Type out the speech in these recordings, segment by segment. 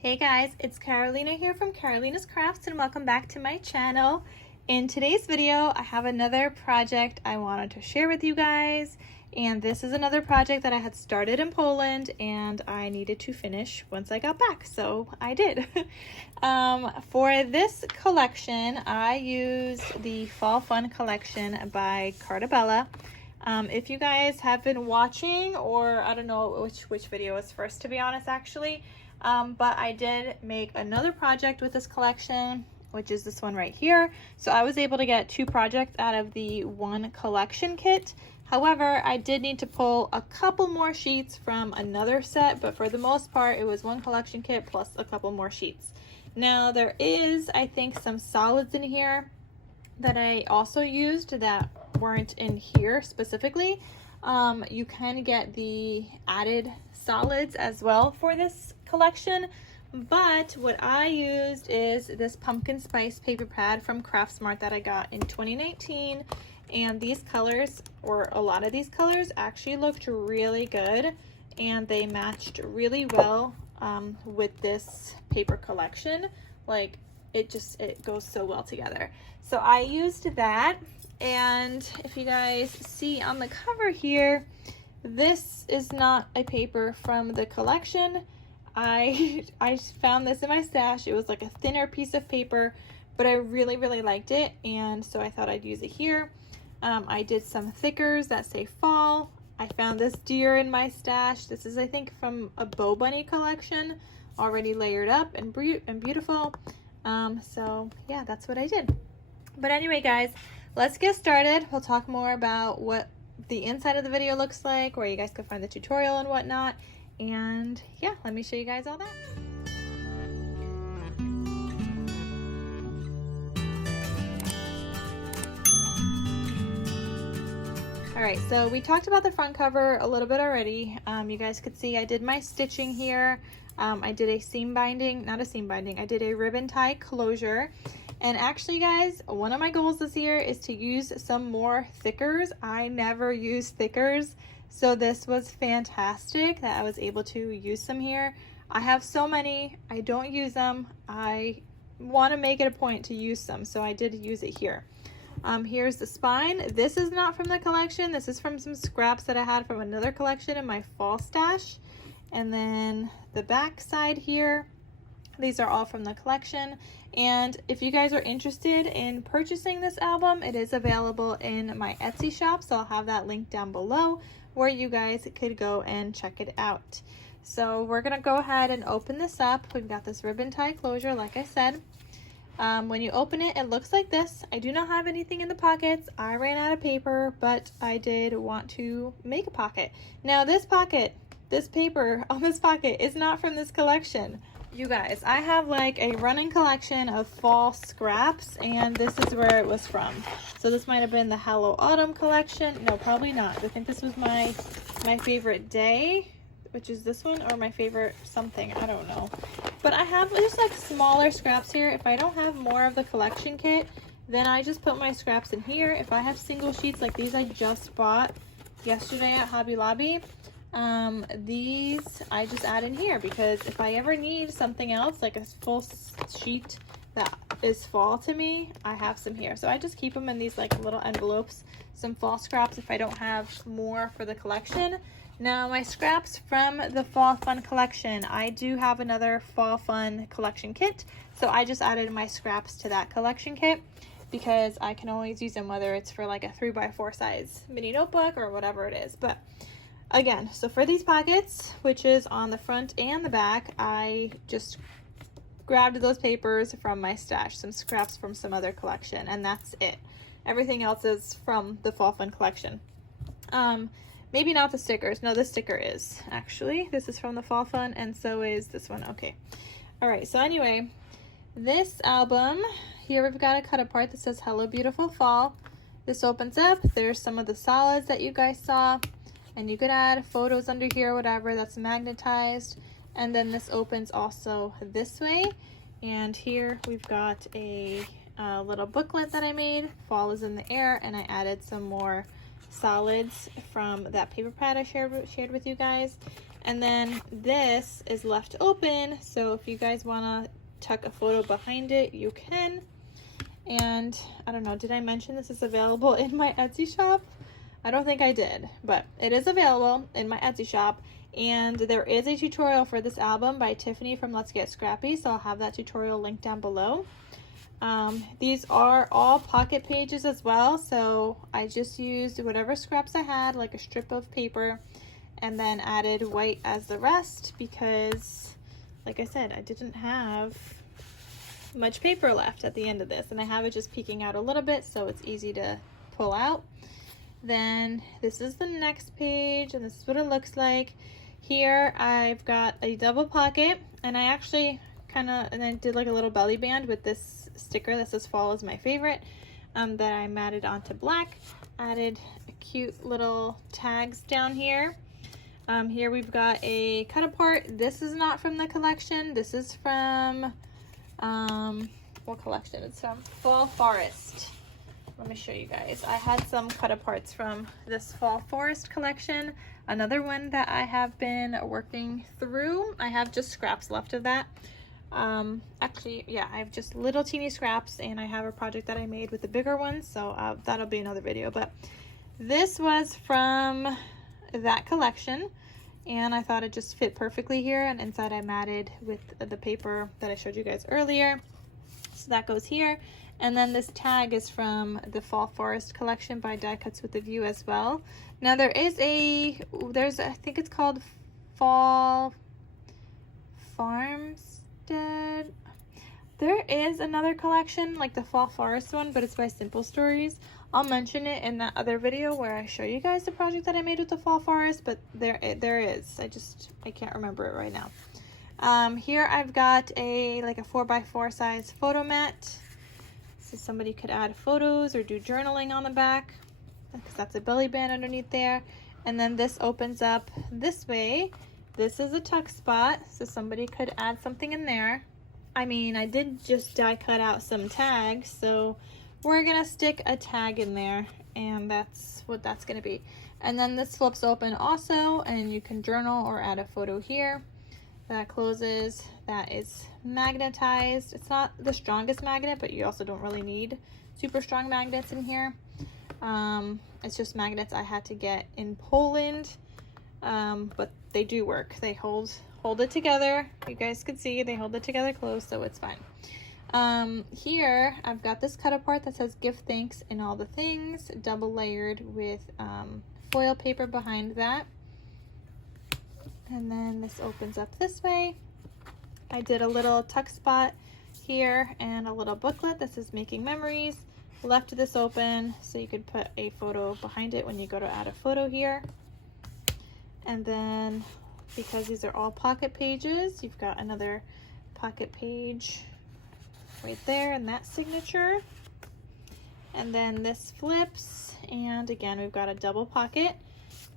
Hey guys, it's Carolina here from KarolinasKrafts and welcome back to my channel. In today's video, I have another project I wanted to share with you guys, and this is another project that I had started in Poland and I needed to finish once I got back, so I did. For this collection, I used the Fall Fun collection by Carta. If you guys have been watching, or I don't know which video was first, to be honest, actually, but I did make another project with this collection, which is this one right here. So I was able to get 2 projects out of the one collection kit. However, I did need to pull a couple more sheets from another set, but for the most part, it was one collection kit plus a couple more sheets. Now there is, I think, some solids in here that I also used that weren't in here specifically. You can get the added solids as well for this collection, but what I used is this pumpkin spice paper pad from Craftsmart that I got in 2019, and these colors, or a lot of these colors, actually looked really good and they matched really well with this paper collection. Like it goes so well together. So I used that, and if you guys see on the cover here, this is not a paper from the collection. I found this in my stash. It was like a thinner piece of paper, but I really liked it, and so I thought I'd use it here. I did some thickers that say fall. I found this deer in my stash. This is, I think, from a Bow Bunny collection, already layered up and beautiful. So yeah, that's what I did. But anyway, guys, let's get started. We'll talk more about what the inside of the video looks like, where you guys can find the tutorial and whatnot. And yeah, let me show you guys all that. All right, so we talked about the front cover a little bit already. You guys could see I did my stitching here. I did a seam binding, not a seam binding, I did a ribbon tie closure. And actually, guys, one of my goals this year is to use some more thickers. I never use thickers, so this was fantastic that I was able to use some here. I have so many, I don't use them. I want to make it a point to use some, so I did use it here. Here's the spine. This is not from the collection. This is from some scraps that I had from another collection in my fall stash. And then the back side here, these are all from the collection. And if you guys are interested in purchasing this album, it is available in my Etsy shop, so I'll have that link down below where you guys could go and check it out. So we're gonna go ahead and open this up. We've got this ribbon tie closure, like I said. When you open it, it looks like this. I do not have anything in the pockets. I ran out of paper, but I did want to make a pocket. Now this paper on this pocket is not from this collection. You guys, I have like a running collection of fall scraps, and this is where it was from. So this might have been the Hello Autumn collection. No, probably not. I think this was my favorite day, which is this one, or my favorite something, I don't know. But I have just like smaller scraps here. If I don't have more of the collection kit, then I just put my scraps in here. If I have single sheets like these I just bought yesterday at Hobby Lobby, these I just add in here, because if I ever need something else, like a full sheet that is fall to me, I have some here. So I just keep them in these like little envelopes, some fall scraps if I don't have more for the collection. Now my scraps from the Fall Fun collection, I do have another Fall Fun collection kit, so I just added my scraps to that collection kit because I can always use them, whether it's for like a 3x4 size mini notebook or whatever it is. But again, so for these pockets, which is on the front and the back, I just grabbed those papers from my stash, some scraps from some other collection, and that's it. Everything else is from the Fall Fun collection. Maybe not the stickers. No, this sticker is actually. This is from the Fall Fun, and so is this one. Okay. All right. So anyway, this album here, we've got a cut apart that says "Hello, Beautiful Fall." This opens up. There's some of the solids that you guys saw, and you could add photos under here, whatever. That's magnetized, and then this opens also this way. And here we've got a little booklet that I made. Fall is in the air, and I added some more solids from that paper pad I shared with you guys. And then this is left open, so if you guys want to tuck a photo behind it, you can. And I don't know, did I mention this is available in my Etsy shop? I don't think I did, but it is available in my Etsy shop. And there is a tutorial for this album by Tiffany from Let's Get Scrappy, so I'll have that tutorial linked down below. These are all pocket pages as well, so I just used whatever scraps I had, like a strip of paper, and then added white as the rest because, like I said, I didn't have much paper left at the end of this, and I have it just peeking out a little bit so it's easy to pull out. Then this is the next page, and this is what it looks like. Here I've got a double pocket, and I actually I did like a little belly band with this sticker that says fall is my favorite, that I matted onto black. Added cute little tags down here. Here we've got a cut apart. This is not from the collection. This is from what collection? It's from Fall Forest. Let me show you guys. I had some cut aparts from this Fall Forest collection. Another one that I have been working through. I have just scraps left of that. Actually, yeah, I have just little teeny scraps, and I have a project that I made with the bigger ones, so that'll be another video. But this was from that collection, and I thought it just fit perfectly here, and inside I matted with the paper that I showed you guys earlier. So that goes here. And then this tag is from the Fall Forest collection by Die Cuts with a View as well. Now I think it's called Fall Farmstead. There is another collection like the Fall Forest one, but it's by Simple Stories. I'll mention it in that other video where I show you guys the project that I made with the Fall Forest, but there is. I can't remember it right now. Here I've got like a 4x4 size photo mat. So somebody could add photos or do journaling on the back, because that's a belly band underneath there. And then this opens up this way. This is a tuck spot, so somebody could add something in there. I mean, I did just die cut out some tags, so we're gonna stick a tag in there, and that's what that's gonna be. And then this flips open also, and you can journal or add a photo here. That closes. That is magnetized. It's not the strongest magnet, but you also don't really need super strong magnets in here. It's just magnets I had to get in Poland, but they do work. They hold it together. You guys can see they hold it together close, so it's fine. Here I've got this cut apart that says give thanks in all the things, double layered with foil paper behind that. And then this opens up this way. I did a little tuck spot here and a little booklet that says making memories. Left this open so you could put a photo behind it when you go to add a photo here. And then because these are all pocket pages, you've got another pocket page right there and that signature. And then this flips, and again we've got a double pocket.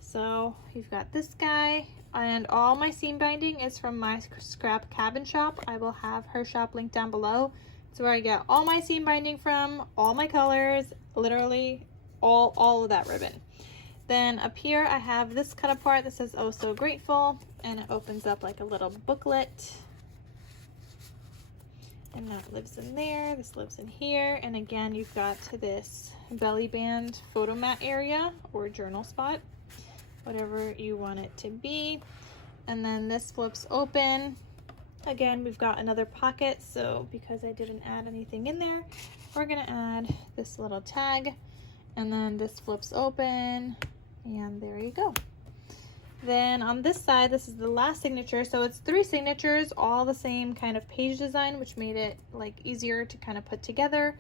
So you've got this guy. And all my seam binding is from my scrap cabin shop. I will have her shop linked down below. It's where I get all my seam binding from, all my colors, literally all of that ribbon. Then up here I have this cut apart that says oh so grateful, and it opens up like a little booklet. And that lives in there, this lives in here, and again you've got this belly band photo mat area or journal spot, whatever you want it to be. And then this flips open. Again, we've got another pocket, so because I didn't add anything in there, we're gonna add this little tag, and then this flips open, and there you go. Then on this side, this is the last signature, so it's 3 signatures, all the same kind of page design, which made it like easier to kind of put together.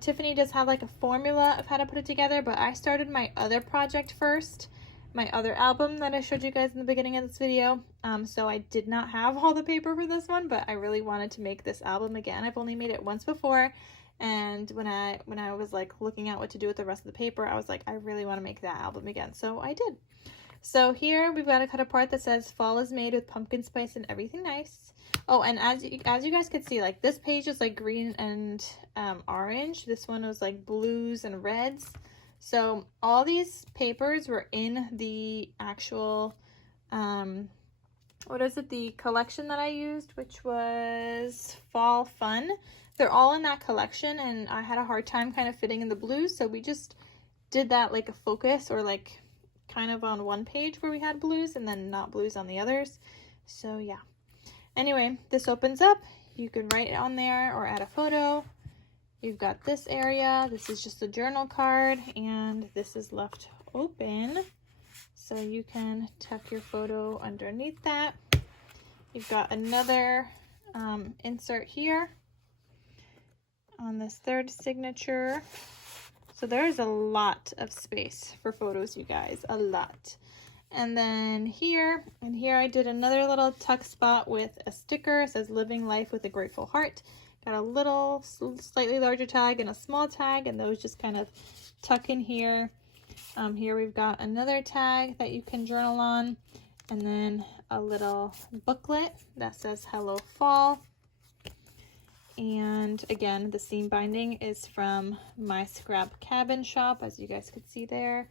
Tiffany does have like a formula of how to put it together, but I started my other project first, my other album that I showed you guys in the beginning of this video. So I did not have all the paper for this one, but I really wanted to make this album again. I've only made it once before, and when I was like looking at what to do with the rest of the paper, I was like, I really want to make that album again, so I did. So here we've got a cut apart that says fall is made with pumpkin spice and everything nice. Oh, and as you guys could see, like this page is like green and orange. This one was like blues and reds. So all these papers were in the actual the collection that I used, which was Fall Fun. They're all in that collection, and I had a hard time kind of fitting in the blues, so we just did that like a focus, or like kind of on one page where we had blues and then not blues on the others. So yeah. Anyway, this opens up. You can write it on there or add a photo. You've got this area. This is just a journal card, and this is left open, so you can tuck your photo underneath that. You've got another insert here on this third signature. So there's a lot of space for photos, you guys, a lot. And then here, and here I did another little tuck spot with a sticker. It says living life with a grateful heart. Got a little slightly larger tag and a small tag, and those just kind of tuck in here. Here we've got another tag that you can journal on, and then a little booklet that says hello fall. And again, the seam binding is from my Scrap Cabin shop, as you guys could see there.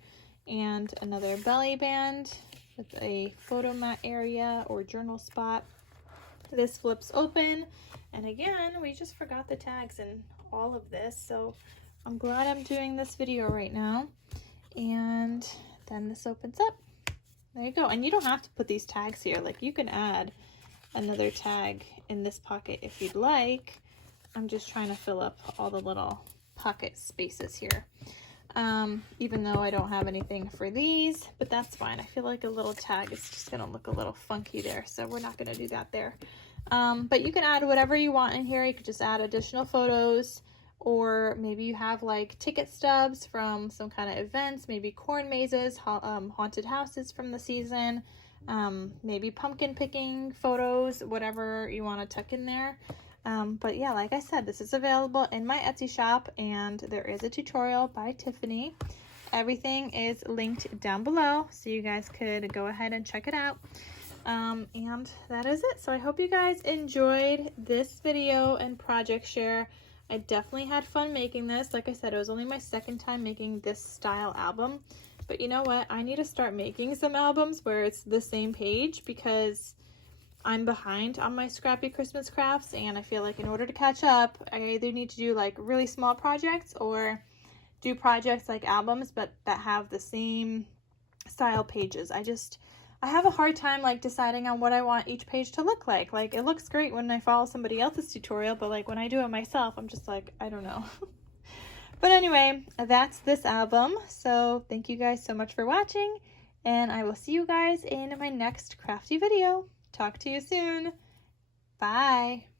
And another belly band with a photo mat area or journal spot. This flips open, and again, we just forgot the tags in all of this, so I'm glad I'm doing this video right now. And then this opens up. There you go. And you don't have to put these tags here. Like, you can add another tag in this pocket if you'd like. I'm just trying to fill up all the little pocket spaces here. Even though I don't have anything for these, but that's fine. I feel like a little tag is just gonna look a little funky there, so we're not gonna do that there. But you can add whatever you want in here. You could just add additional photos, or maybe you have like ticket stubs from some kind of events, maybe corn mazes, haunted houses from the season, maybe pumpkin picking photos, whatever you want to tuck in there. But yeah, like I said, this is available in my Etsy shop, and there is a tutorial by Tiffany. Everything is linked down below, so you guys could go ahead and check it out. And that is it. So I hope you guys enjoyed this video and project share. I definitely had fun making this. Like I said, it was only my second time making this style album, but you know what? I need to start making some albums where it's the same page, because I'm behind on my scrappy Christmas crafts, and I feel like in order to catch up, I either need to do like really small projects or do projects like albums, but that have the same style pages. I have a hard time like deciding on what I want each page to look like. Like, it looks great when I follow somebody else's tutorial, but like when I do it myself, I'm just like, I don't know. But anyway, that's this album. So thank you guys so much for watching, and I will see you guys in my next crafty video. Talk to you soon. Bye.